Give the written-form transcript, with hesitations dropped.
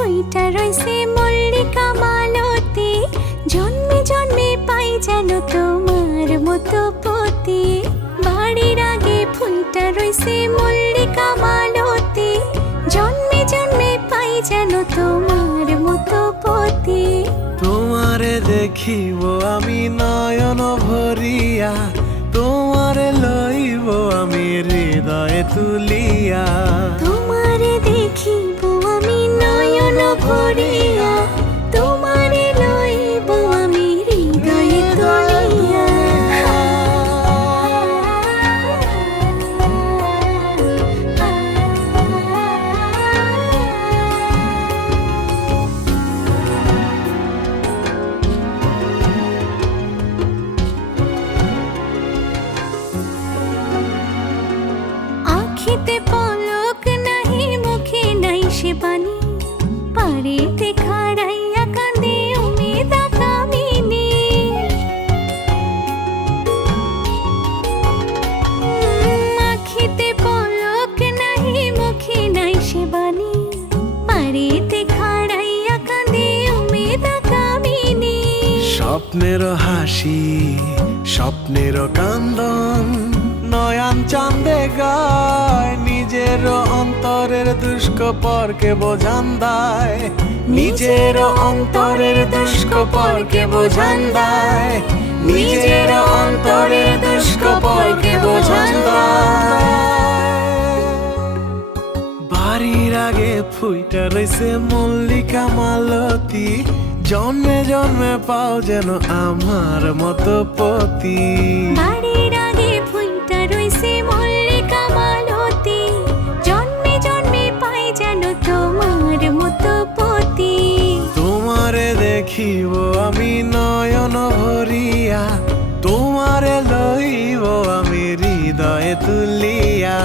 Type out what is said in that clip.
ফুইটা রইছে মল্লিকা মালতী, জন্মে জন্মে পাই যেন তোমার মতো পতি। বাড়ির আগে ফুইটা রইছে মল্লিকা মালতী, জন্মে জন্মে পাই যেন তোমার মতো পতি। তোমারে দেখিব আমি নয়ন ভরিয়া, তোমারে লইব আমি হৃদয়ে তুলিয়া। তোমারে দেখিব আমি নয়ন ভরিয়া, তোমারে লইব আমি হৃদয়ে তুলিয়া। আখিতে পলক নাহি, মুখে নাই সে বাণী, পাড়িতে খাড়াইয়া কাঁদে উমেদা কামিনী। আখিতে পলক নাহি, মুখে নাই সে বাণী, পাড়িতে খাড়াইয়া কাঁদে উমেদা কামিনী। স্বপ্নের হাসি, স্বপ্নের কান্দন, নয়ন চাঁদে গায় নিজের অন্তরের দুষ্কপরকে বোঝান দায়। নিজের অন্তরের দুষ্কপরকে বোঝান দায়, নিজের অন্তরের দুষ্কপরকে বোঝান দায়। বাড়ির আগে ফুইটা রইছে মল্লিকা মালতী, জন্মে জন্মে পাও যেন আমার মতো পতি। বাড়ির আগে ফুইটা রইছে মল্লিকা মালতী, জন্মে জন্মে পাই যেন তোমার মতো পতি। তোমারে দেখিব আমি নয়ন ভরিয়া, তোমারে লইব আমি হৃদয়ে তুলিয়া।